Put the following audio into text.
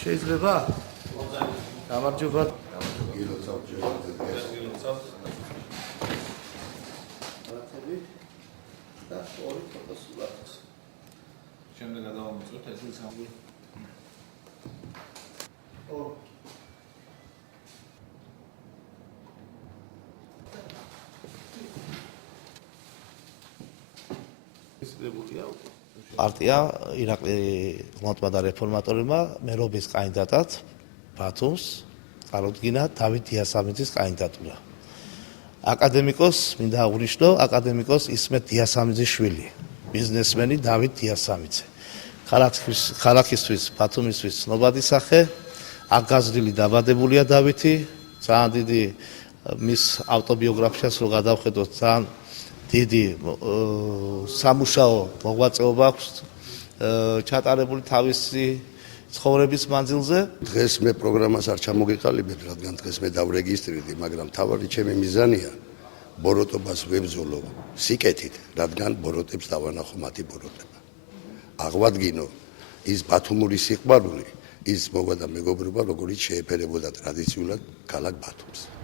შეიძლება? გამარჯობა. შემდეგ გადავამოწმოთ ეს სამი. პარტია ირაკლი მოწმადა რეფორმატორებმა მერობის კანდიდატად ბათუმს წარუდგინა დავით დიასამიძის კანდიდატურა. აკადემიკოს მინდა აღვნიშნო აკადემიკოს ისმეთ დიასამიძის შვილი, ბიზნესმენი დავით დიასამიძე. ქალაქისთვის, ბათუმისთვის ცნობადი სახე, აკაზრილი დაბადებულია დავითი, ძალიან დიდი მის ავტობიოგრაფიას რო გადავხედოთ, ძალიან დიდი სამუშაო მოღვაწეობა აქვს ჩატარებული თავისი ცხოვრების მანძილზე. დღეს მე პროგრამას არ ჩამოგეყალიბებ, რადგან დღეს მე დავრეგისტრირდი, მაგრამ თავარი ჩემი მიზანია ბოროტობას ვებრძოლო სიკეთით, რადგან ბოროტებს დავანახო მათი ბოროტება. აღვადგინო ის ბათუმური სიყვარული, ის მოგვა და მეგობრობა, როგორიც შეეფერებოდა ტრადიციულად ქალაქ ბათუმს.